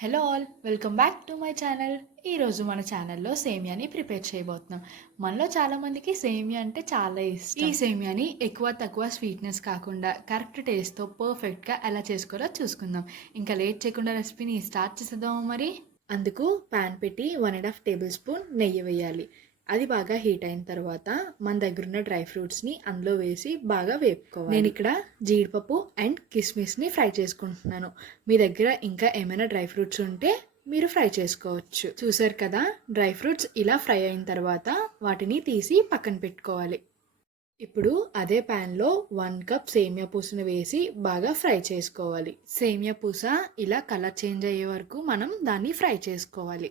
Hello all, welcome back to my channel. ఈరోజు మన ఛానల్లో సేమియాని ప్రిపేర్ చేయబోతున్నాం. మనలో చాలామందికి సేమియా అంటే చాలా ఇష్టం. ఈ సేమియాని ఎక్కువ తక్కువ స్వీట్నెస్ కాకుండా కరెక్ట్ టేస్ట్తో పర్ఫెక్ట్గా ఎలా చేసుకోవాలో చూసుకుందాం. ఇంకా లేట్ చేయకుండా రెసిపీని స్టార్ట్ చేసేద్దాము. మరి అందుకు ప్యాన్ పెట్టి 1.5 టేబుల్ స్పూన్ నెయ్యి వేయాలి. అది బాగా హీట్ అయిన తర్వాత మన దగ్గర ఉన్న డ్రై ఫ్రూట్స్ని అందులో వేసి బాగా వేపుకోవాలి. నేను ఇక్కడ జీడిపప్పు అండ్ కిస్మిస్ని ఫ్రై చేసుకుంటున్నాను. మీ దగ్గర ఇంకా ఏమైనా డ్రై ఫ్రూట్స్ ఉంటే మీరు ఫ్రై చేసుకోవచ్చు. చూసారు కదా, డ్రై ఫ్రూట్స్ ఇలా ఫ్రై అయిన తర్వాత వాటిని తీసి పక్కన పెట్టుకోవాలి. ఇప్పుడు అదే ప్యాన్లో 1 కప్ సేమియా పూసను వేసి బాగా ఫ్రై చేసుకోవాలి. సేమియా పూస ఇలా కలర్ చేంజ్ అయ్యే వరకు మనం దాన్ని ఫ్రై చేసుకోవాలి.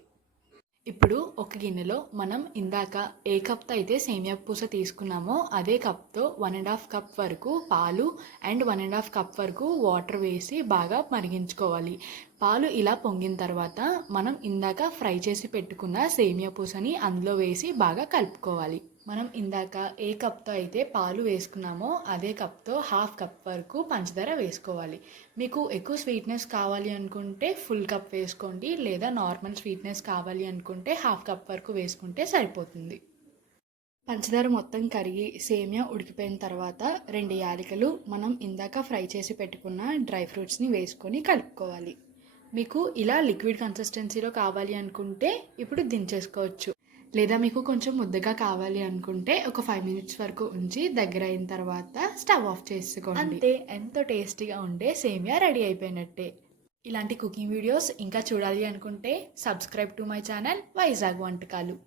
ఇప్పుడు ఒక గిన్నెలో మనం ఇందాక ఏ కప్తో అయితే సేమియా పూస తీసుకున్నామో అదే కప్తో 1.5 కప్ వరకు పాలు అండ్ 1.5 కప్ వరకు వాటర్ వేసి బాగా మరిగించుకోవాలి. పాలు ఇలా పొంగిన తర్వాత మనం ఇందాక ఫ్రై చేసి పెట్టుకున్న సేమియా పూసని అందులో వేసి బాగా కలుపుకోవాలి. మనం ఇందాక ఏ కప్తో అయితే పాలు వేసుకున్నామో అదే కప్తో 1/2 కప్ వరకు పంచదార వేసుకోవాలి. మీకు ఎక్కువ స్వీట్నెస్ కావాలి అనుకుంటే ఫుల్ కప్ వేసుకోండి, లేదా నార్మల్ స్వీట్నెస్ కావాలి అనుకుంటే 1/2 కప్ వరకు వేసుకుంటే సరిపోతుంది. పంచదార మొత్తం కరిగి సేమియా ఉడికిపోయిన తర్వాత 2 యాలకులు మనం ఇందాక ఫ్రై చేసి పెట్టుకున్న డ్రై ఫ్రూట్స్ని వేసుకొని కలుపుకోవాలి. మీకు ఇలా లిక్విడ్ కన్సిస్టెన్సీలో కావాలి అనుకుంటే ఇప్పుడు దించేసుకోవచ్చు, లేదా మీకు కొంచెం ముద్దగా కావాలి అనుకుంటే ఒక 5 మినిట్స్ వరకు ఉంచి దగ్గర అయిన తర్వాత స్టవ్ ఆఫ్ చేసుకోండి. అంతే, ఎంతో టేస్టీగా ఉండే సేమియా రెడీ అయిపోయినట్టే. ఇలాంటి కుకింగ్ వీడియోస్ ఇంకా చూడాలి అనుకుంటే subscribe to my channel Vizag వంటకాలు.